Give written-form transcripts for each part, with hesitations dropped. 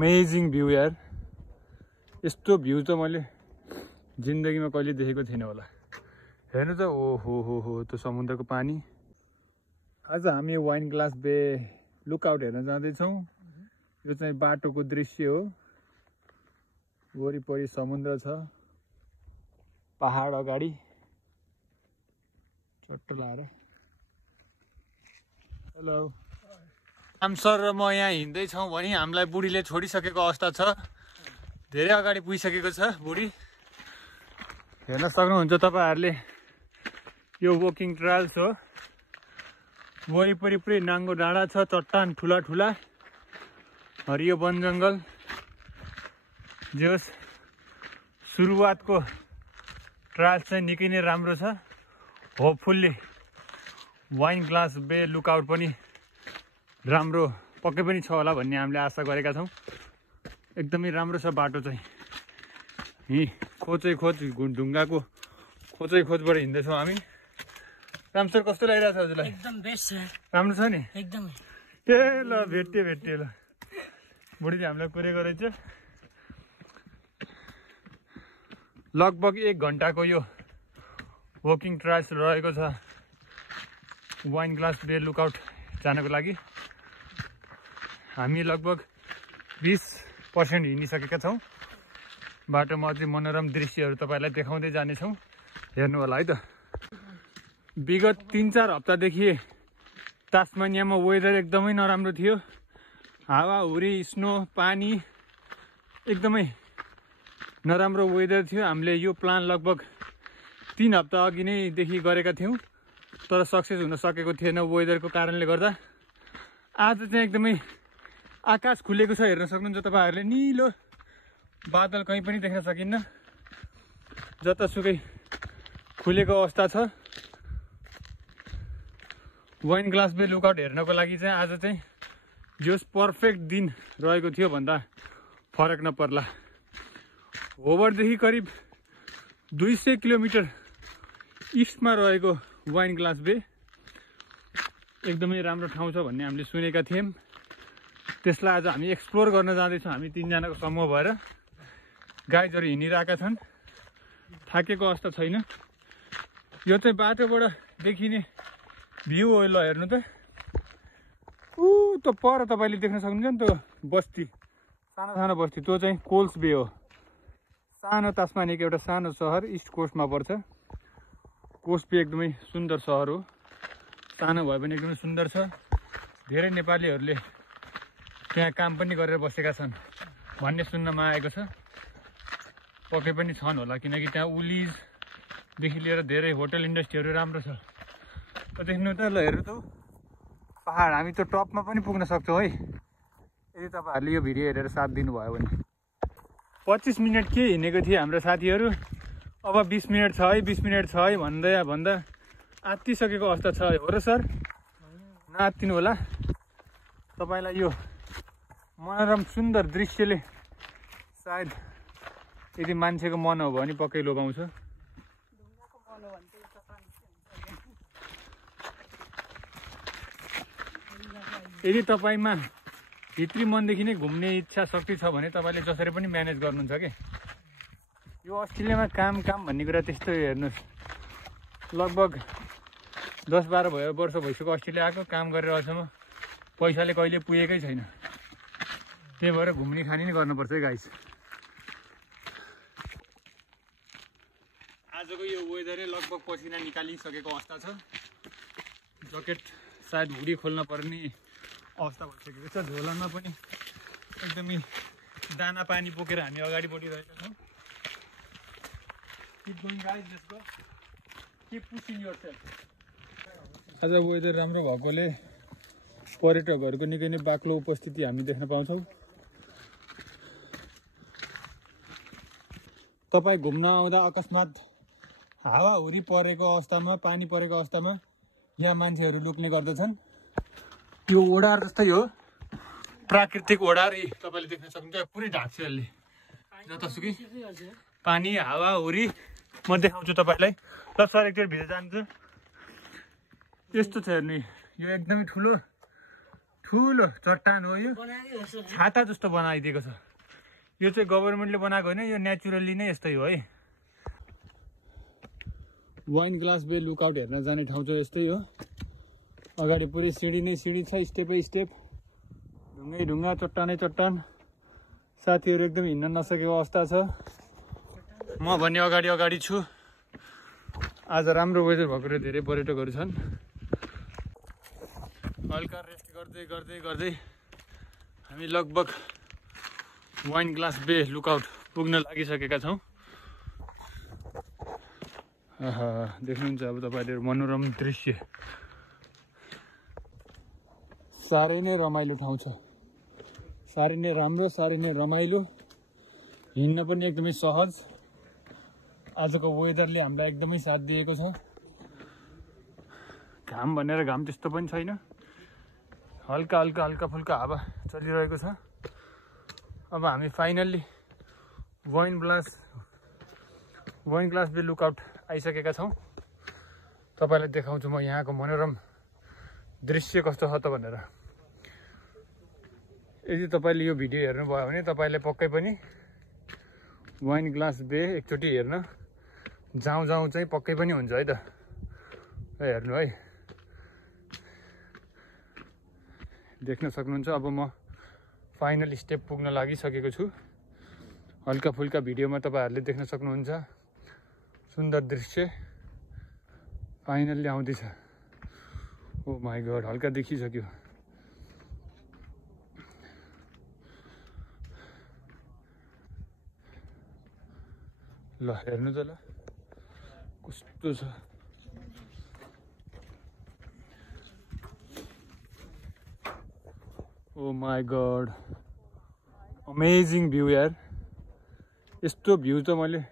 Amazing view यार। यस्तो view त मैले जिन्दगीमा कहिले देखेको थिएन होला। हेर्नु त, ओहो त्यो समुद्रको पानी। आज हामी वाइन ग्लास बे लुकआउट हेर्न जाँदैछौँ। यो चाहिँ बाटोको दृश्य हो। वरिपरि समुद्र छ, पहाड अगाडि चट्ट लाएर। हेलो राम सर र म यहाँ हिँड्दैछौँ भने हामीलाई बुढीले छोडिसकेको अवस्था छ। धेरै अगाडि पुगिसकेको छ बुढी। हेर्न सक्नुहुन्छ तपाईँहरूले, यो वकिङ ट्रायल्स हो। वरिपरि पुरै नाङ्गो डाँडा छ, चट्टान ठुला ठुला, हरियो वन जङ्गल। जस सुरुवातको ट्रायल्स चाहिँ निकै नै राम्रो छ। होपफुल्ली वाइन ग्लास बे लुकआउट पनि राम्रो पक्कै पनि छ होला भन्ने हामीले आशा गरेका छौँ। एकदमै राम्रो छ बाटो चाहिँ। खोजै खोज ढुङ्गाको खोजै खोजबाट हिँड्दैछौँ हामी। राम सर कस्तो लागिरहेको छ हजुरलाई? एकदम बेस्ट छ। राम्रो छ नि एकदमै। ए ल भेट्यो ल। बुढीले हामीलाई कुरेको रहेछ। लगभग 1 घन्टाको यो वकिङ ट्रायल्स रहेको छ वाइन ग्लास बे लुकआउट जानको लागि। हामी लगभग 20% हिँडिसकेका छौँ। बाटोमा अझै मनोरम दृश्यहरू तपाईँलाई देखाउँदै जानेछौँ। हेर्नु होला है त। विगत 3-4 हप्तादेखि तास्मानियामा वेदर एकदमै नराम्रो थियो। हावाहुरी, स्नो, पानी, एकदमै नराम्रो वेदर थियो। हामीले यो प्लान लगभग 3 हप्ता अघि नै देखि गरेका थियौँ, तर सक्सेस हुन सकेको थिएन वेदरको कारणले गर्दा। आज चाहिँ एकदमै आकाश खुलेको छ। हेर्न सक्नुहुन्छ तपाईँहरूले, निलो बादल कहीँ पनि देख्न सकिन्न। जतासुकै खुलेको अवस्था छ। वाइन ग्लास बे लुकआउट हेर्नको लागि चाहिँ आज चाहिँ जोस पर्फेक्ट दिन रहेको थियो भन्दा फरक नपर्ला। होबरदेखि करिब 200 किलोमिटर इस्टमा रहेको वाइन ग्लास बे एकदमै राम्रो ठाउँ छ भन्ने हामीले सुनेका थियौँ। त्यसलाई आज हामी एक्सप्लोर गर्न जाँदैछौँ। हामी 3 जनाको समूह भएर। गाइजहरू हिँडिरहेका छन्, थाकेको अवस्था छैन। यो चाहिँ बाटोबाट देखिने भ्यू हो। ल हेर्नु त, त्यो पर तपाईँले देख्न सक्नुहुन्छ नि त्यो बस्ती, सानो सानो बस्ती, त्यो चाहिँ कोल्स बे हो। सानो तास्मानियाको एउटा सानो सहर इस्ट कोस्टमा पर्छ। कोस्ट बे एकदमै सुन्दर सहर हो। सानो भए पनि एकदमै सुन्दर छ। धेरै नेपालीहरूले त्यहाँ काम पनि गरेर बसेका छन् भन्ने सुन्नमा आएको छ। पक्कै पनि छन् होला, किनकि त्यहाँ उलिजदेखि लिएर धेरै होटल इन्डस्ट्रीहरू राम्रो छ। देख्नु त, ल हेर्नु त, पहाड। हामी त्यो टपमा पनि पुग्न सक्छौँ है, यदि तपाईँहरूले यो भिडियो हेरेर साथ दिनुभयो भने। 25 मिनट के हिँडेको थिए हाम्रो साथीहरू, अब 20 मिनट छ है, 20 मिनट छ है भन्दा आत्तिसकेको अवस्था छ। हो र सर? नआत्तिनु होला। तपाईँलाई यो मनोरम सुन्दर दृश्यले सायद यदि मान्छेको मन हो भने पक्कै लोभाउँछ। यदि तपाईँमा भित्री मनदेखि नै घुम्ने इच्छा शक्ति छ भने तपाईँले जसरी पनि म्यानेज गर्नुहुन्छ के। यो अस्ट्रेलियामा काम भन्ने कुरा त्यस्तो। हेर्नुहोस्, लगभग 10-12 वर्ष भइसक्यो अस्ट्रेलिया आएको। काम गरेर अहिलेसम्म पैसाले कहिले पुगेकै छैन। त्यही भएर घुम्ने खाने नै गर्नुपर्छ है गाइस। आजको यो वेदरले लगभग पसिना निकालिसकेको अवस्था छ। ज्याकेट सायद हुडी खोल्न पर्ने अवस्था भइसकेको छ। झोलामा पनि एकदमै दाना पानी बोकेर हामी अगाडि बढिरहेका छौँ। आज वेदर राम्रो भएकोले पर्यटकहरूको निकै नै बाक्लो उपस्थिति हामी देख्न पाउँछौँ। तपाईँ घुम्न आउँदा अकस्मात हावाहुरी परेको अवस्थामा, पानी परेको अवस्थामा यहाँ मान्छेहरू लुक्ने गर्दछन्। यो ओडार जस्तै हो, प्राकृतिक ओडार। तपाईँले देख्न सक्नुहुन्छ पुरै ढाक्छ यसले जतासुकै पानी हावाहुरी। म देखाउँछु तपाईँलाई। ल सर एकचोटि भित्र जान्छु। यस्तो छ हेर्नु, यो एकदमै ठुलो ठुलो चट्टान हो यो, छाता जस्तो बनाइदिएको छ। यो चाहिँ गभर्मेन्टले बनाएको होइन, यो नेचुरली नै यस्तै हो है। वाइन ग्लास बे लुकआउट हेर्न जाने ठाउँ चाहिँ यस्तै हो। अगाडि पुरै सिँढी नै सिँढी छ, स्टेपै स्टेप, ढुङ्गै ढुङ्गा, चट्टानै चट्टान। साथीहरू एकदम हिँड्न नसकेको अवस्था छ। म भने अगाडि छु। आज राम्रो वेदर भएकोले धेरै पर्यटकहरू छन्। हल्का रेस्ट गर्दै गर्दै गर्दै हामी लगभग वाइन ग्लास बे लुकआउट पुग्न लागिसकेका छौँ। देख्नुहुन्छ अब तपाईँले मनोरम दृश्य। साह्रै नै रमाइलो ठाउँ छ, साह्रै नै राम्रो, साह्रै नै रमाइलो, हिँड्न पनि एकदमै सहज। आजको वेदरले हामीलाई एकदमै साथ दिएको छ। घाम भनेर घाम त्यस्तो पनि छैन, हल्का हल्का हल्का फुल्का हावा चलिरहेको छ। अब हामी फाइनल्ली वाइन ग्लास बे लुकआउट आइसकेका छौँ। तपाईँलाई देखाउँछु म यहाँको मनोरम दृश्य कस्तो छ त भनेर। यदि तपाईँले यो भिडियो हेर्नुभयो भने तपाईँले पक्कै पनि वाइन ग्लास बे एकचोटि हेर्न जाउँ चाहिँ पक्कै पनि हुन्छ है त। हेर्नु है, देख्न सक्नुहुन्छ। अब म फाइनल स्टेप पुग्न लागिसकेको छु। हल्का फुल्का भिडियोमा तपाईँहरूले देख्न सक्नुहुन्छ सुन्दर दृश्य फाइनल्ली आउँदैछ। ओ माई गॉड, हल्का देखिसक्यो। ल हेर्नु त ल कस्तो छ। ओ माई गॉड, अमेजिङ भ्यू यार। यस्तो भ्यू त मैले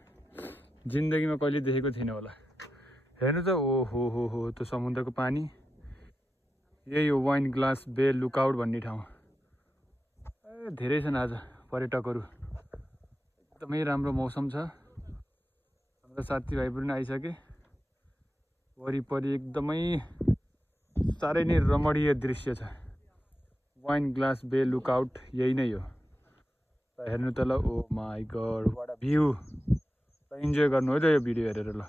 जिन्दगीमा कहिले देखेको थिइनँ होला। हेर्नु त, ओ हो त्यो समुद्रको पानी। यही हो वाइन ग्लास बे लुकआउट भन्ने ठाउँ। धेरै छन् आज पर्यटकहरू, एकदमै राम्रो मौसम छ। हाम्रो साथीभाइ पनि आइसके। वरिपरि एकदमै साह्रै नै रमणीय दृश्य छ। वाइन ग्लास बे लुकआउट यही नै हो। हेर्नु त ल, oh my God, what a view. Enjoy गर्नु है त यो भिडियो हेरेर ल।